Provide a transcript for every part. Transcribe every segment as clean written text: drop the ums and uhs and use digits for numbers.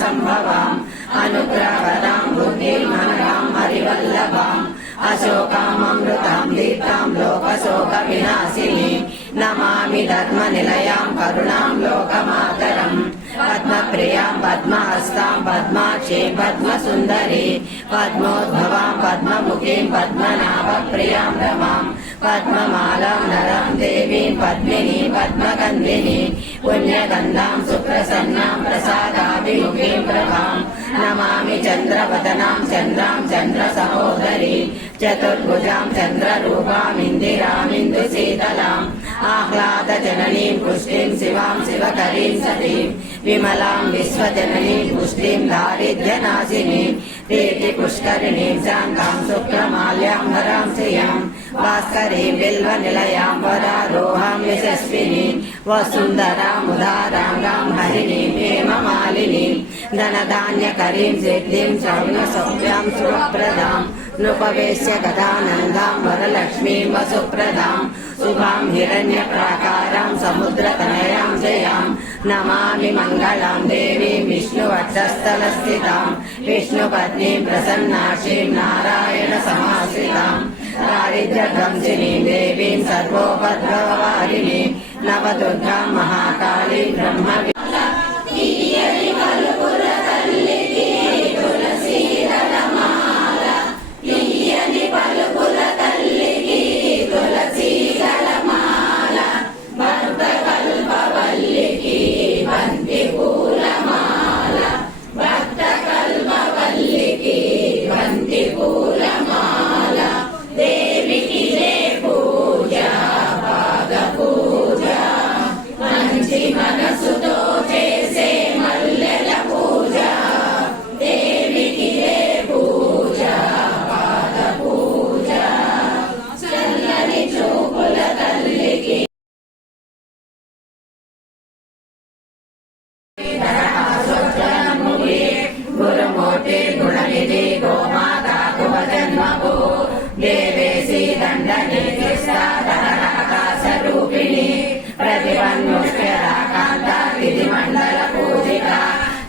సంభవాం అనుగ్రహదాం బుద్ధిర్మనగాం హరివల్లభాం అశోకామృతాం దీప్తాం లోకశోక వినాశిని నమామి ధర్మ నిలయాం కరుణాం లోకమాతరం పద్మప్రియాం పద్మహస్తాం పద్మాక్షీం పద్మసుందరీ పద్మోద్భవాం పద్మముఖీం పద్మనాభప్రియాం రమాం పద్మమాలాం నరాం దేవీం పద్మినీ పద్మగంధినీ పుణ్యగంధాం సుప్రసన్నాం ప్రసాదాభిముఖీం ప్రభాం నమామి చంద్రవదనాం చంద్రాం చంద్ర సహోదరీ చతుర్భుజాం చంద్రరూపాం ఇందిరామిందు శీతలాం ఆహ్లాద జననీం పుష్టిం శివాం శివకరీం సతీం విమలాం విశ్వజననీం పుష్టిం దారిద్ర్యనాశినీం ప్రీతి పుష్కరిణీం శాంతాం శుక్రమాల్యాంబరాం శ్రియాం భాస్కరీం బిల్వ నిలయాం వరారోహాం యశస్వినీం వసుంధరాం ఉదారాంగాం హరిణీం హేమమాలినీం ధనధాన్యకరీం సిద్ధిం శ్రవణ సౌఖ్యాం శుభప్రదాం నృపవేశ్య గదానందాం వరలక్ష్మీం వసుప్రదాం శుభాం హిరణ్య ప్రాకారాం సముద్రతనయాం జయాం నమామి మంగళాం దేవీం విష్ణువక్షస్థల స్థితాం విష్ణుపత్నీం ప్రసన్నాక్షీం నారాయణ సమాశ్రితాం దారిద్ర్యధ్వంసినీం దేవీం సర్వోపద్రవవారిణీం నవదుర్గాం మహాకాళీం బ్రహ్మ దేవేశీ దండనికాశరూపిణి ప్రతిపన్నుష్యరాకాంత విధిమండల పూజిత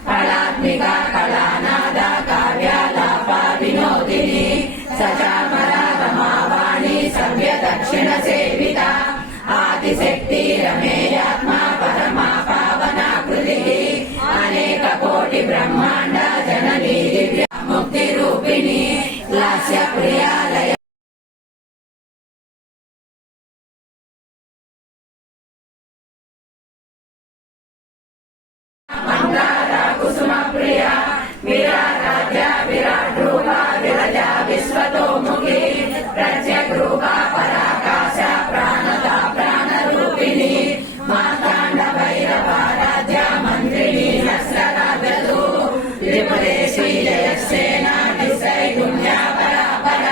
కళాత్మిక కళానాద కావ్యాలాప వినోదిని సచామరా రమావాణి సవ్య దక్షిణ సేవిత ఆదిశక్తి రమేయాత్మ పరమా పావనాకృతి అనేక కోటి బ్రహ్మాండ జననీ దివ్య ముక్తి రూపిణి లాస్య ప్రియాలయ కుసుమ ప్రియ విరారాధ్య విరాట్ రూప విరజ విశ్వతోముఖి ప్రత్యక్ రూప పరాకాశ ప్రాణద ప్రాణ రూపిణి మార్తాండ భైరవారాధ్య మంత్రిణి నస్రరాధ్యతు త్రిపురేశీ జయసేన నిశై పుణ్య పరాపర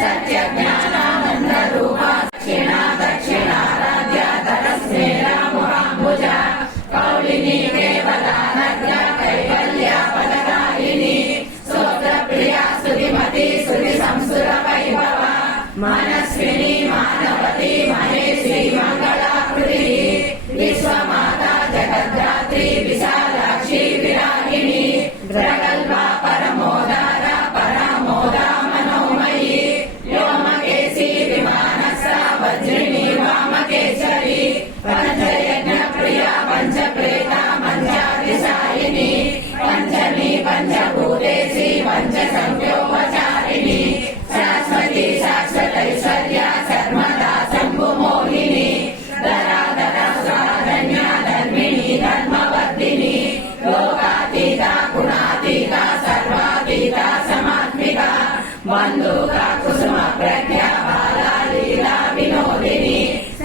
సత్య జ్ఞానానంద రూప దక్షిణ దక్షిణారాధ్య ధరస్మేర ముహాంబుజ కౌళిని కేవలానజ్ఞ కైవల్య పదదాయిని స్తోత్ర ప్రియ స్తుతిమతి స్తుతి సంసుర వైభవ మనస్విని మానవతి మహేశ్వరి మంగళాకృతి విశ్వమాత జగద్ధాత్రి విశాలాక్షి విరాగిణి ప్రగల్భ పరమోదార పరమోద మనోమయీ వ్యోమకేశి విమానస్య వజ్రిణి వామకేశరి పంచయజ్ఞ ప్రియ పంచప్రేత పంచాదిశాయిని పంచమి పంచభూతేసి పంచ సంఖ్యోపచారిణి శాశ్వతి శాశ్వతైశ్వర్య సర్వదా శంభుమోహిని ధరాధర స్వాధన్య ధర్మిణి ధర్మవర్ధిని లోకాతీత గుణాతీత సర్వాతీత సమాత్మిక బంధుక కుసుమ ప్రజ్ఞ బాలా లీలా వినోదిని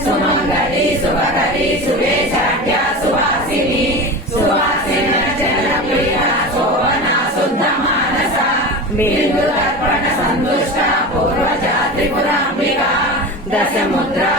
సుమంగళి సుభగరి సువేశాఢ్య సువాసిని సువాసిన జనప్రియ శోభన శుద్ధ మానస బిందు తర్పణ సంతుష్ట పూర్వజ త్రిపురాంబిక దశముద్రా